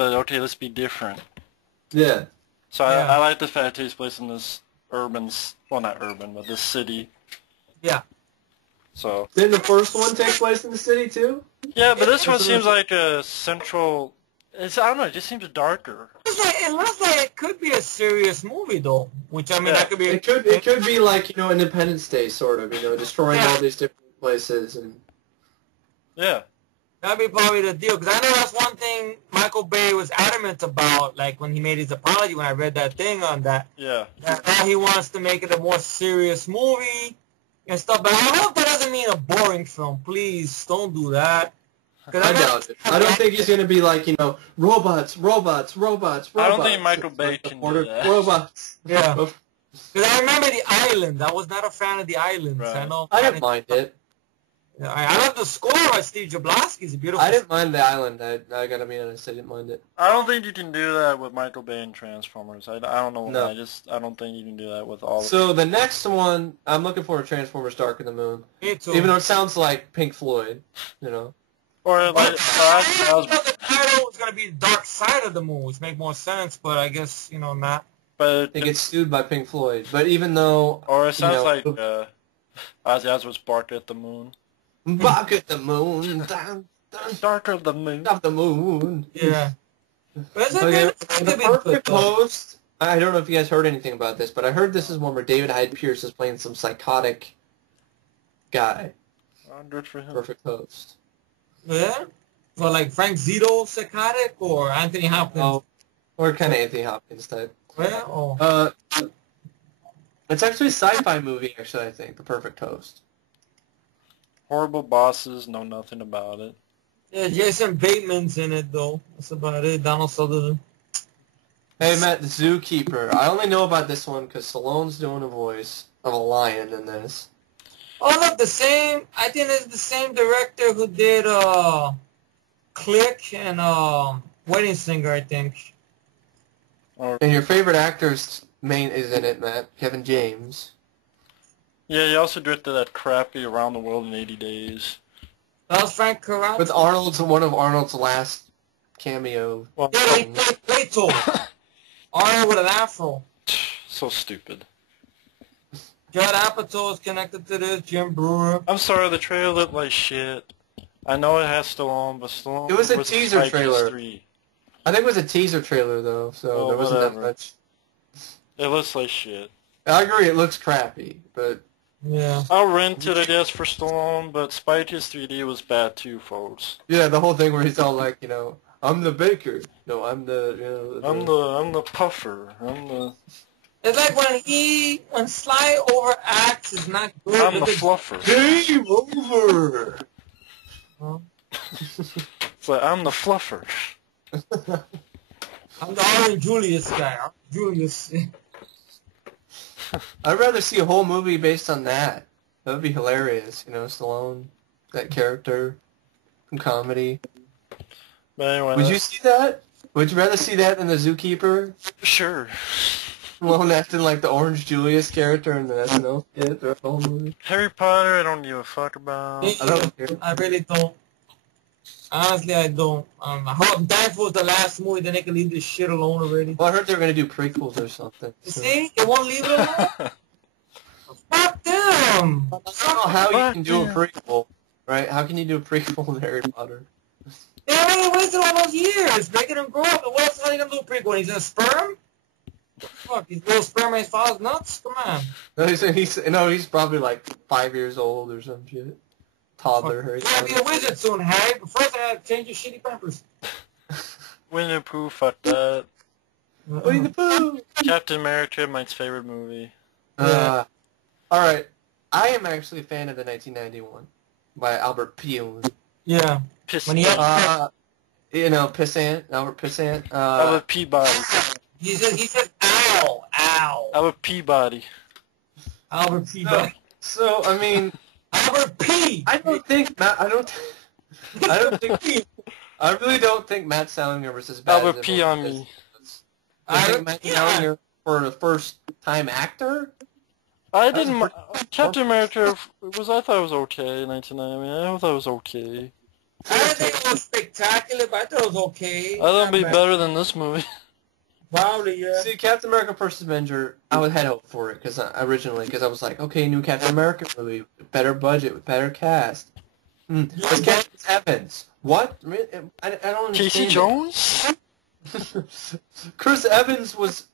but okay, let's be different. Yeah. So I like the fact it takes place in this well, not urban, but this city. Yeah. So. Didn't the first one take place in the city too? Yeah, but this one seems like a central. I don't know. It just seems darker. It looks like it could be a serious movie, though. Which I mean, that could be. It could be like Independence Day, sort of. Destroying all these different places and. Yeah. That'd be probably the deal, because I know that's one thing Michael Bay was adamant about, like when he made his apology, when I read that thing on that. Yeah. That now he wants to make it a more serious movie and stuff. But I hope that doesn't mean a boring film. Please, don't do that. I doubt it. I don't think he's going to be like, robots. I don't think Michael Bay can do that. Robots. Yeah. Because I remember The Island. I was not a fan of The Island. Right. I didn't mind it. Yeah, I love the score by Steve Jablonsky. It's beautiful. I didn't mind The Island. I gotta be honest. I didn't mind it. I don't think you can do that with Michael Bay and Transformers. I don't know. No. I don't think you can do that with all. So the next one, I'm looking for Transformers: Dark of the Moon. Me too. Even though it sounds like Pink Floyd, Or like the title was gonna be Dark Side of the Moon, which make more sense. But I guess not. But they get sued by Pink Floyd. But even though, or it sounds like Ozzy Osbourne's Bark at the Moon. Bark at the Moon, Dark of the Moon. Of the Moon. Yeah. But The Perfect Host. I don't know if you guys heard anything about this, but I heard this is one where David Hyde Pierce is playing some psychotic guy. Good for him. Perfect Host. Yeah? Well, like Frank Zito psychotic or Anthony Hopkins? Oh, or kind of Anthony Hopkins type. Yeah? Oh. It's actually a sci-fi movie, actually, I think, The Perfect Host. Horrible bosses, know nothing about it. Yeah, Jason Bateman's in it, though. That's about it. Donald Sutherland. Hey, Matt, the Zookeeper. I only know about this one because Stallone's doing a voice of a lion in this. Oh, look, I think it's the same director who did Click and Wedding Singer, I think. And your favorite actor's is in it, Matt. Kevin James. Yeah, he also directed that crappy Around the World in 80 Days. That was Frank Carrazzo. With one of Arnold's last cameo. Yeah, he played Plato. Arnold with an afro. So stupid. Judd Apatow is connected to this. Jim Brewer. I'm sorry, the trailer looked like shit. I know it has Stallone, but Stallone. It was a teaser trailer. I think it was a teaser trailer though, so there wasn't that much. It looks like shit. I agree, it looks crappy, but yeah. I'll rent it, I guess, for Stallone, but Spy Kids 3D was bad too, folks. Yeah, the whole thing where he's all like, I'm the baker. No, I'm the. I'm the puffer. It's like when Sly overacts is not good. I'm the fluffer. Game over. Huh? It's like I'm the fluffer. I'm the Orange Julius guy. I'm Julius. I'd rather see a whole movie based on that. That would be hilarious. Stallone, that character, from comedy. But anyway, would you see that? Would you rather see that than the Zookeeper? Sure. Stallone acting like the Orange Julius character in the SNL skit or whole movie. Harry Potter, I don't give a fuck about. I don't care. I really don't. Honestly, I don't. I'm thankful it's the last movie, then they can leave this shit alone already. Well, I heard they were going to do prequels or something. You see? They won't leave it alone? Fuck them! I don't know how you can do a prequel, right? How can you do a prequel to Harry Potter? They already wasted all those years making him grow up. What else are they going to do a prequel? He's in a sperm? Fuck, he's little sperm and his father's nuts? Come on. No, he's probably like 5 years old or some shit. Toddler, Harry You're going to be a wizard soon, Harry. But first I got to change your shitty pampers. Winnie the Pooh, fuck that. Winnie the Pooh! Captain America, Mike's favorite movie. Alright, I am actually a fan of the 1991 by Albert Pune. Yeah. Pissant. Pissant, Albert Pissant. Albert Peabody. He said, ow, ow. Albert Peabody. Albert Peabody. So, I mean... Albert P. I really don't think Matt Salinger was as bad. Albert P on me. I think Matt Salinger for a first-time actor. I didn't. Captain America I thought it was okay in 1990. I thought it was okay. I don't think it was spectacular, but I thought it was okay. I thought it'd be Not bad. better than this movie. Probably, yeah. See, Captain America First Avenger, I had hope for it originally because I was like, okay, new Captain America movie, better budget, with better cast. It's Chris Evans. What? I don't understand. Casey Jones? Chris Evans was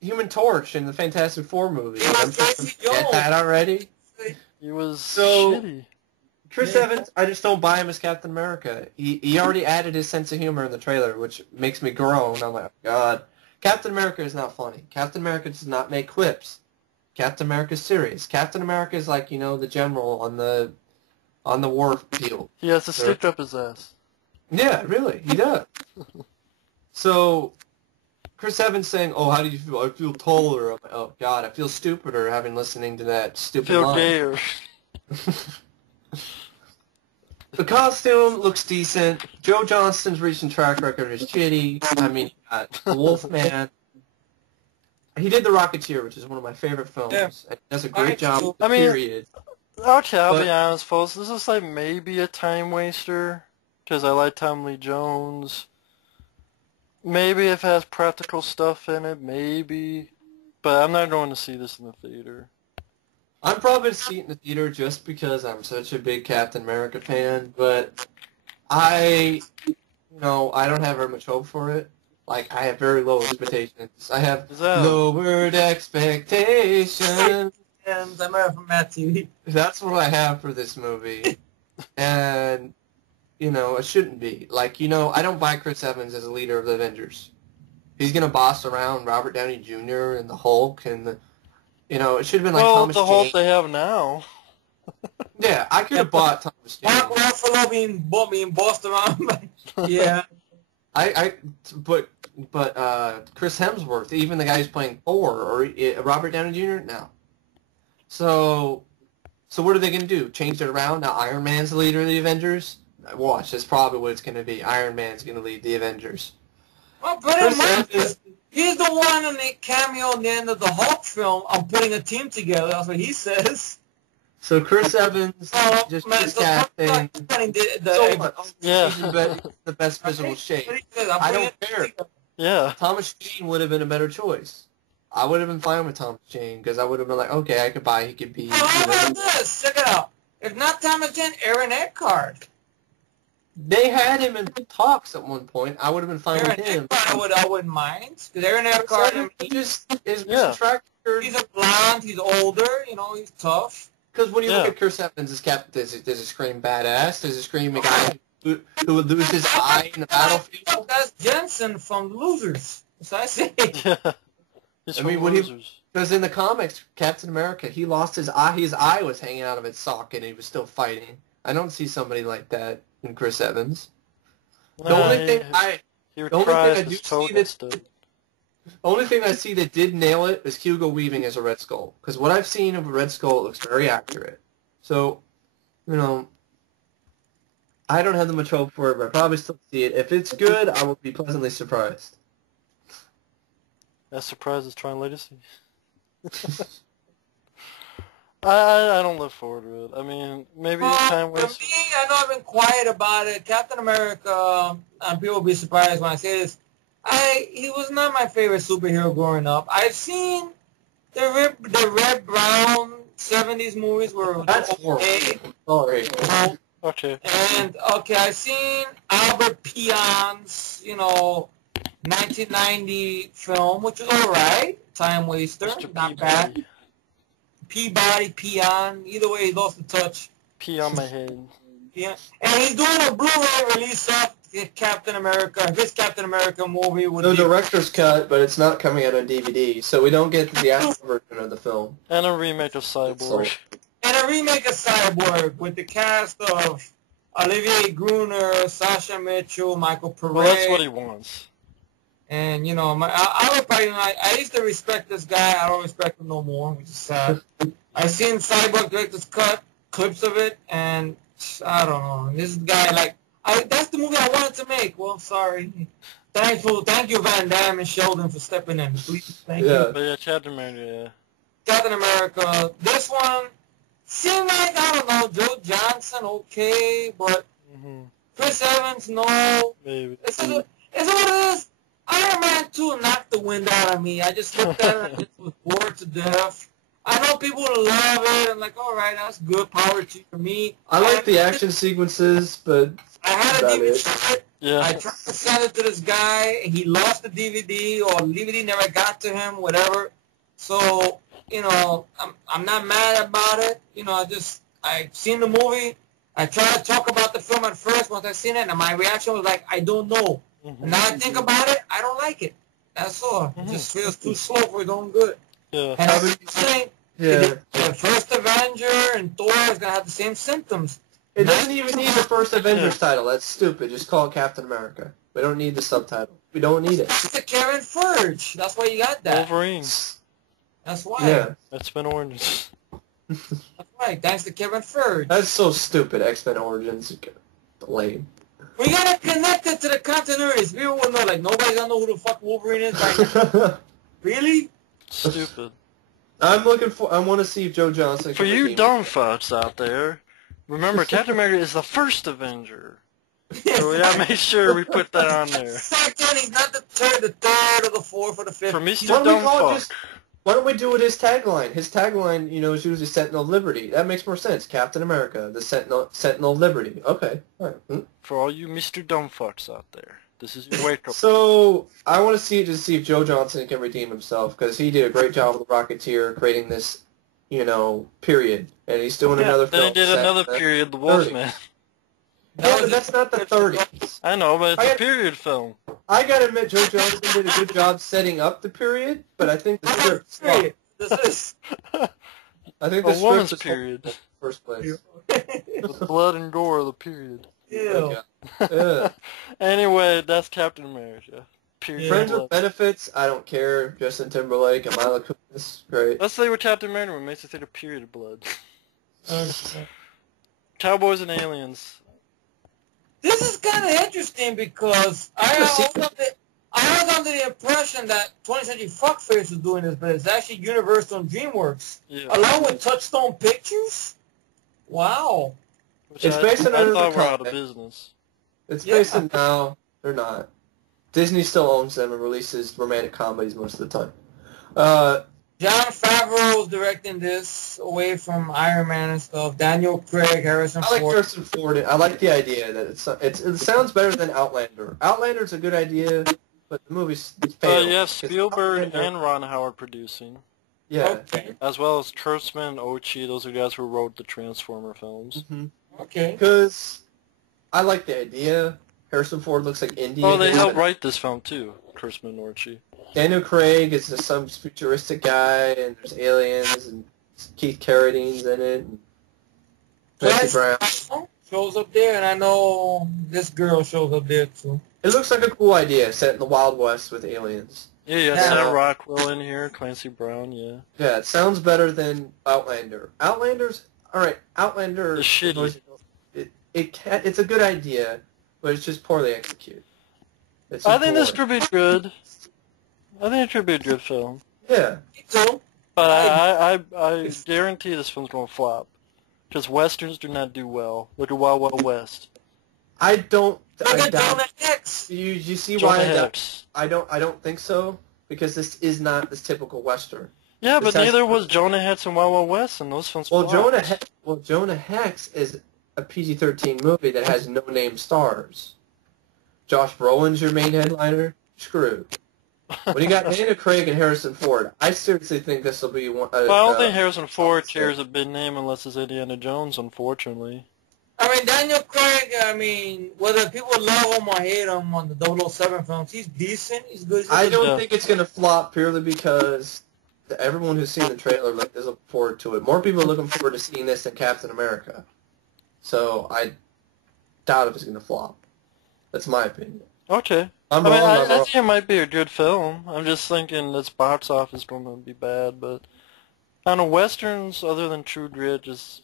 Human Torch in the Fantastic Four movie. He was I'm supposed to Casey get Jones. that already. He was So- shitty. Chris Evans, I just don't buy him as Captain America. He already added his sense of humor in the trailer, which makes me groan. I'm like, oh, God. Captain America is not funny. Captain America does not make quips. Captain America is serious. Captain America is like, the general on the war field. He has to stick up his ass. Yeah, really, he does. So, Chris Evans saying, "Oh, how do you feel?" I feel taller. I'm like, oh God, I feel stupider having listening to that stupid Feel line. gayer. The costume looks decent. Joe Johnston's recent track record is shitty. I mean, the Wolfman. He did The Rocketeer, which is one of my favorite films. Yeah. And he does a great job. I mean- Period. Okay, I'll But- be honest, folks. This is like maybe a time waster because I like Tom Lee Jones. Maybe if it has practical stuff in it, maybe. But I'm not going to see this in the theater. I'm probably going to see it in the theater just because I'm such a big Captain America fan, but I don't have very much hope for it. Like, I have very low expectations. I have Is that- lowered expectations. And I'm out from Matthew. That's what I have for this movie. And, it shouldn't be. Like, I don't buy Chris Evans as a leader of the Avengers. He's going to boss around Robert Downey Jr. and the Hulk and it should have been like Well, Thomas the Jane. Hulk they have now. Yeah, I could have bought Thomas Jane. Mark Ruffalo being bossed around. Yeah. But Chris Hemsworth, even the guy who's playing Thor, or Robert Downey Jr., no. So what are they going to do? Change it around? Now Iron Man's the leader of the Avengers? Watch, that's probably what it's going to be. Iron Man's going to lead the Avengers. Well, but Chris Evans, he's the one in the cameo at the end of the Hulk film. I'm putting a team together. That's what he says. so Chris Evans just keeps casting. So what? Yeah. He's in the best physical shape. I don't care. Yeah. Thomas Jane would have been a better choice. I would have been fine with Thomas Jane because I would have been like, okay, I could buy. He could be. How about this? Check it out. If not Thomas Jane, Aaron Eckhart. They had him in talks at one point. I would have been fine Aaron with him. Eckhart, I wouldn't mind. Because Aaron Eckhart, He just is Yeah. track record. he's a blonde, he's older, he's tough. Because when you look Yeah. at Chris Evans as Captain, does it scream badass? Does it scream a guy who would lose his eye in the battlefield? That's Jensen from Losers. That's what I say. Yeah. He's I from mean, when he- Losers. Because in the comics, Captain America, he lost his eye. His eye was hanging out of its socket, and he was still fighting. I don't see somebody like that in Chris Evans. The only thing he the only thing tries I do his see total that- stuff. only thing I see that did nail it is Hugo Weaving as a Red Skull. Because what I've seen of a Red Skull, it looks very accurate. So, I don't have that much hope for it, but I probably still see it. If it's good, I will be pleasantly surprised. That surprise is Tron Legacy. I don't look forward to it. I mean, maybe it's time For waste. me, I know I've been quiet about it. Captain America, and people will be surprised when I say this, he was not my favorite superhero growing up. I've seen the red brown 70s movies were That's okay. Sorry. Okay. And I've seen Albert Peon's 1990 film, which was alright. Time waster, Mr. not Peabody. bad. Peabody, Peon, either way, he lost the touch. Pee on my head. Yeah, and he's doing a Blu-ray release of Captain America, his Captain America movie with The director's cut, but it's not coming out on DVD, so we don't get the theatrical version of the film. And a remake of Cyborg. and a remake of Cyborg with the cast of Olivier Gruner, Sasha Mitchell, Michael Pare. Well, that's what he wants. And I would probably I used to respect this guy. I don't respect him no more, which is sad. I seen Cyborg director's cut clips of it, and I don't know. This guy that's the movie I wanted to make. Well, sorry. Thank you, Van Damme and Sheldon, for stepping in. Please, thank you. But yeah, Captain America, yeah. Captain America. This one seemed like, I don't know, Joe Johnson, okay, but Chris Evans, no. Maybe. It's what it is. Iron Man 2 knocked the wind out of me. I just looked at it and just was bored to death. I know people love it. I'm like, all right, that's good. Power to for me. I like the action sequences, but I had a about DVD. it. Yeah. I tried to send it to this guy. He lost the DVD, or the DVD never got to him, whatever. So, you know, I'm not mad about it. You know, I've seen the movie. I tried to talk about the film at first once I seen it, and my reaction was like, I don't know. And now I think about it, I don't like it. That's all. It just feels too slow for its own good. Yeah. And I think Yeah. the first Avenger and Thor is going to have the same symptoms. It doesn't even need the first Avengers title. That's stupid. Just call it Captain America. We don't need the subtitle. We don't need it. That's the Karen Furge. That's why you got that. Wolverine. That's why. Yeah. X-Men Origins. That's right. Thanks to Kevin Furge. That's so stupid. X-Men Origins. Lame. We gotta connect it to the continuities. People will know, like, nobody's gonna know who the fuck Wolverine is right now. Really? Stupid. I want to see if Joe Johnson For can you redeem dumb fucks out there, remember Captain America is the first Avenger. So we gotta make sure we put that on there. Second, he's not the third, or the fourth, or the fifth. For Mr. Why don't we Dumb call it Fuck. Why don't we do it his tagline? His tagline, you know, is usually Sentinel of Liberty. That makes more sense. Captain America, the Sentinel of Liberty. Okay. All right. For all you Mr. Dumb fucks out there, this is your wake-up. So, I want to see it to see if Joe Johnson can redeem himself, because he did a great job with the Rocketeer creating this, you know, period. And he's doing another Then film. he did set another in the period, The 30s. Wolfman. Yeah, but that's not the 30s. I know, but it's a period film. I gotta admit, Joe Johnson did a good job setting up the period, but I think the script sucked. This is... I think A the woman's script period. in the first place. The blood and gore of the period. Ew. Yeah. Anyway, that's Captain America. Period. Friends blood. with benefits, I don't care. Justin Timberlake and Mila Kunis, great. Let's say with Captain America, what makes it think of period blood. Okay. Cowboys and aliens. This is kind of interesting because I was under the impression that 20th Century Fuckface was doing this, but it's actually Universal and DreamWorks, Yeah. along with Touchstone Pictures. Wow. Which It's based on I another thought were out of comic. business. It's Yeah. based on now. They're not. Disney still owns them and releases romantic comedies most of the time. Jon Favreau is directing this away from Iron Man and stuff. Daniel Craig, Harrison I like Ford. Harrison Ford. I like the idea that it sounds better than Outlander. Outlander's a good idea, but the movie's failed. You have It's Spielberg Outlander- and Ron Howard producing, Yeah. Okay. as well as Kurtzman and Ochi. Those are guys who wrote the Transformer films. Okay. Because I like the idea. Harrison Ford looks like India. Oh, they helped write this film too, Kurtzman and Ochi. Daniel Craig is just some futuristic guy, and there's aliens, and Keith Carradine's in it. And Clancy Brown. Shows up there, and I know this girl shows up there too. It looks like a cool idea, set in the Wild West with aliens. Yeah, you got Yeah. Sam Rockwell in here, Clancy Brown, yeah. Yeah, it sounds better than Outlander. Outlander. It's shitty. It's a good idea, but it's just poorly executed. It's I think this boring. could be good. I think it could be a good film. Yeah. Me too. But I guarantee this film's going to flop. Because westerns do not do well. Look at Wild Wild West. I don't. Look I at doubt. Jonah Hex. You see Jonah why I doubt? Hex. I don't think so, because this is not this typical western. Yeah, but This has- neither was Jonah Hex and Wild Wild West, and those films Well, flopped. Jonah Hex is a PG-13 movie that has no name stars. Josh Brolin's your main headliner. Screwed. When you got Daniel Craig and Harrison Ford, I seriously think this will be one. Well, I don't think Harrison Ford carries a big name unless it's Indiana Jones, unfortunately. I mean, Daniel Craig, whether people love him or hate him on the 007 films, he's decent. He's good. I don't Yeah. think it's going to flop purely because everyone who's seen the trailer is looking forward to it. More people are looking forward to seeing this than Captain America. So I doubt if it's going to flop. That's my opinion. Okay. I'm I mean, wrong. I I'm wrong. think it might be a good film. I'm just thinking this box office is going to be bad, but I don't know, westerns other than True Grit just,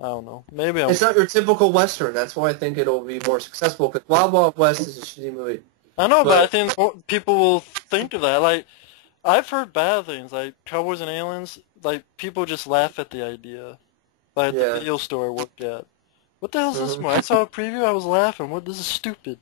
I don't know. Maybe I'm... It's not your typical Western. That's why I think it'll be more successful. Because Wild Wild West is a shitty movie. I know, but I but- think people will think of that. Like, I've heard bad things, like Cowboys and Aliens, like, people just laugh at the idea. Like, Yeah. the video store I work at. What the hell is this one? I saw a preview, I was laughing. What? This is stupid.